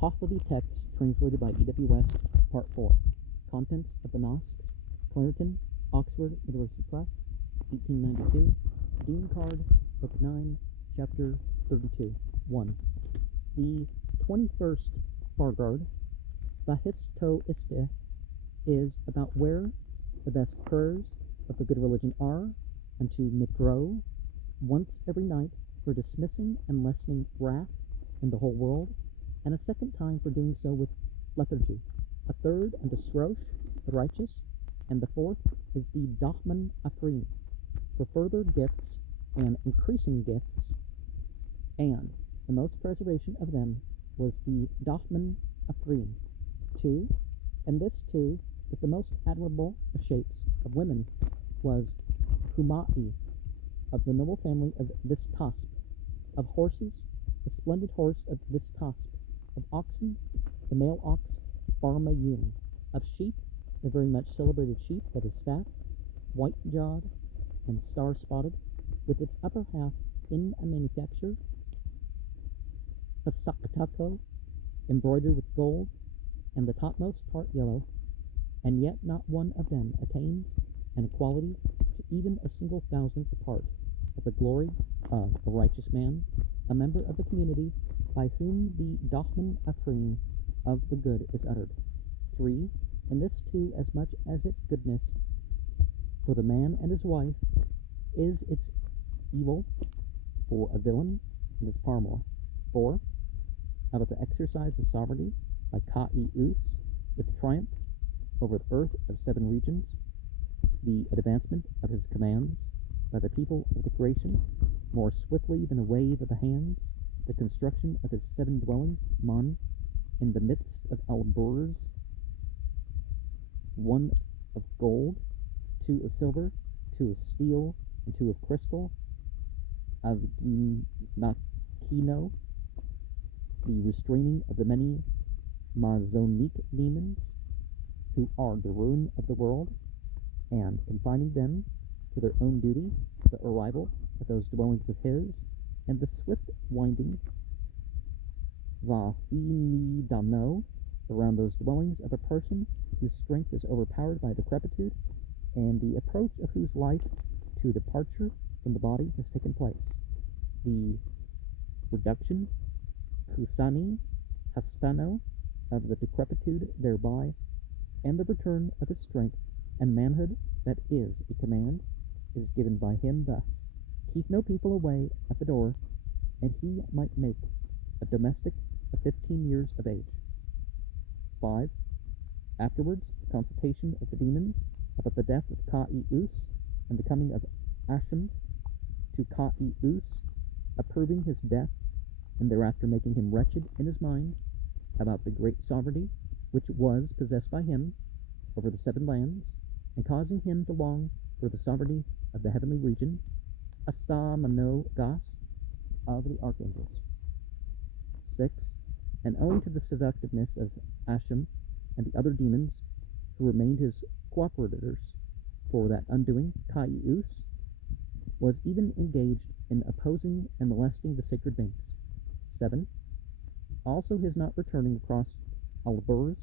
Pahlavi text translated by E.W. West, Part 4. Contents of the Nasks, Clarendon, Oxford University Press, 1892. Dinkard, Book 9, Chapter 32. 1. The 21st Fargard, Vahisto is about where the best prayers of the good religion are, unto Mitro, once every night, for dismissing and lessening wrath in the whole world, and a second time for doing so with lethargy, a third unto Srosh, the righteous, and the fourth is the Dachman Afrim, for further gifts and increasing gifts, and the most preservation of them was the Dachman Afrim. 2. And this too, with the most admirable of shapes of women, was Humai, of the noble family of this Tasp, of horses, the splendid horse of this Tasp, of oxen, the male ox, Barmayun, of sheep, the very much celebrated sheep that is fat, white-jawed, and star-spotted, with its upper half in a manufacture, Pasaktako, embroidered with gold, and the topmost part yellow, and yet not one of them attains an equality to even a single thousandth part of the glory of a righteous man, a member of the community, by whom the Dachman Afrim of the good is uttered. 3. And this too, as much as its goodness for the man and his wife is its evil for a villain and his paramour. 4. About the exercise of sovereignty by Ka-i-us, with triumph over the earth of 7 regions, the advancement of his commands by the people of the creation, more swiftly than a wave of the hands, the construction of his 7 dwellings, Man, in the midst of Al-Burs, 1 of gold, 2 of silver, 2 of steel, and 2 of crystal, of Ginakino, the restraining of the many Mazonic demons, who are the ruin of the world, and confining them to their own duty, the arrival of those dwellings of his, and the swift winding Vahinidano around those dwellings of a person whose strength is overpowered by decrepitude, and the approach of whose life to departure from the body has taken place. The reduction, Kusani, Hastano, of the decrepitude thereby, and the return of his strength and manhood that is a command, is given by him thus: keep no people away at the door, and he might make a domestic of 15 years of age. 5. Afterwards, the consultation of the demons about the death of Ka-i-us, and the coming of Ashem to Ka-i-us, approving his death, and thereafter making him wretched in his mind about the great sovereignty which was possessed by him over the 7 lands, and causing him to long for the sovereignty of the heavenly region, Asamanogas, of the archangels. 6. And owing to the seductiveness of Ashem and the other demons who remained his cooperators for that undoing, Ka-i-us was even engaged in opposing and molesting the sacred beings. 7. Also his not returning across Al-Burs,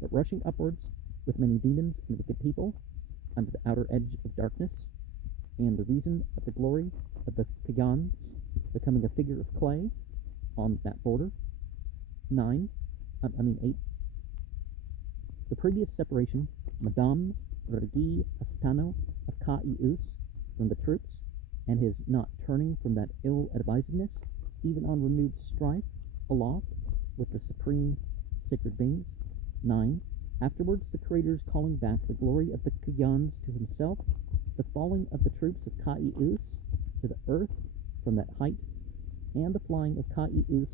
but rushing upwards with many demons and wicked people under the outer edge of darkness, and the reason of the glory of the Kagans becoming a figure of clay on that border. 8. The previous separation, Madame Vergi Astano of Ka-i-us from the troops, and his not turning from that ill-advisedness, even on renewed strife aloft with the supreme sacred beings. 9. Afterwards, the Creator's calling back the glory of the Kagans to himself, the falling of the troops of Ka-i-us to the earth from that height, and the flying of Ka-i-us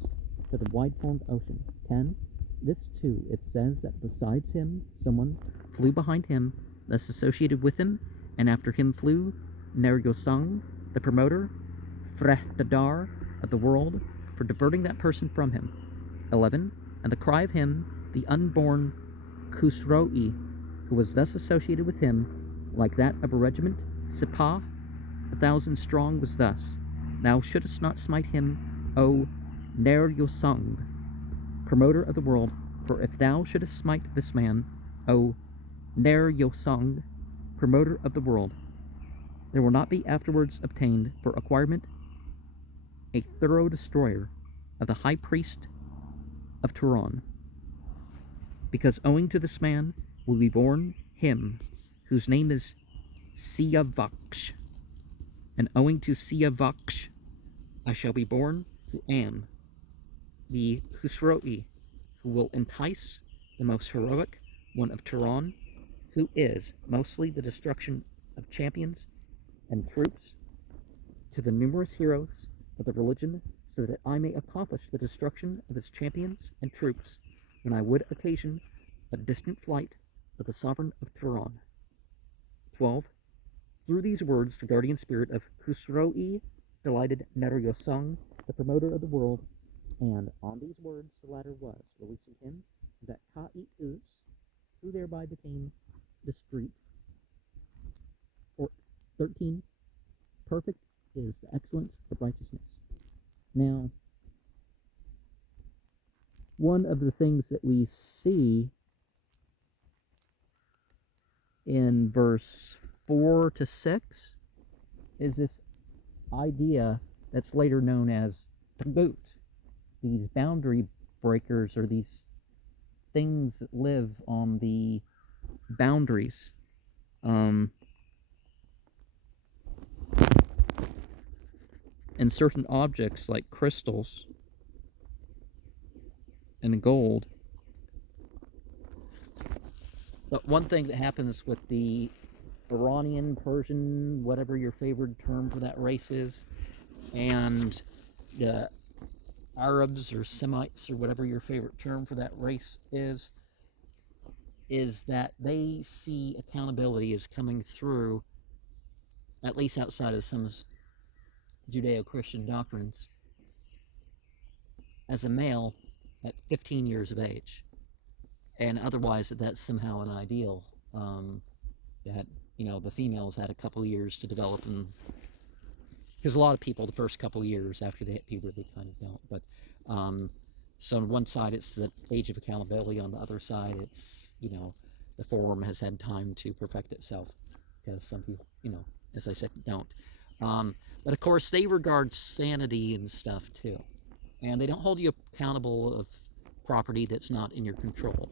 to the wide-formed ocean. 10. This too, it says that besides him, someone flew behind him, thus associated with him, and after him flew Neryosang, the promoter, Frehtadar of the world, for diverting that person from him. 11. And the cry of him, the unborn Khusroi, who was thus associated with him, like that of a regiment, Sipah, 1,000 strong, was thus: thou shouldst not smite him, O Neryosang, promoter of the world, for if thou shouldest smite this man, O Ner Yosung, promoter of the world, there will not be afterwards obtained for acquirement a thorough destroyer of the high priest of Turon, because owing to this man will be born him whose name is Siavaksh, and owing to Siavaksh I shall be born who am the Husroi, who will entice the most heroic one of Turon, who is mostly the destruction of champions and troops, to the numerous heroes of the religion, so that I may accomplish the destruction of its champions and troops, when I would occasion a distant flight of the sovereign of Turon. 12. Through these words, the guardian spirit of Husroi delighted Neryosung, the promoter of the world, and on these words the latter was, releasing him, that Ka-i-us, who thereby became discreet. 13. Perfect is the excellence of righteousness. Now, one of the things that we see in verse 4 to 6 is this idea that's later known as tagut. These boundary breakers, or these things that live on the boundaries. And certain objects like crystals and gold. But one thing that happens with the Iranian, Persian, whatever your favorite term for that race is, and the Arabs or Semites, or whatever your favorite term for that race is that they see accountability as coming through, at least outside of some Judeo-Christian doctrines, as a male at 15 years of age, and otherwise that's somehow an ideal, that, you know, the females had a couple of years to develop, and because a lot of people the first couple of years after they hit puberty kind of don't, but so on one side it's the age of accountability, on the other side it's, you know, the form has had time to perfect itself, because some people, you know, as I said, don't. But of course they regard sanity and stuff too, and they don't hold you accountable of property that's not in your control.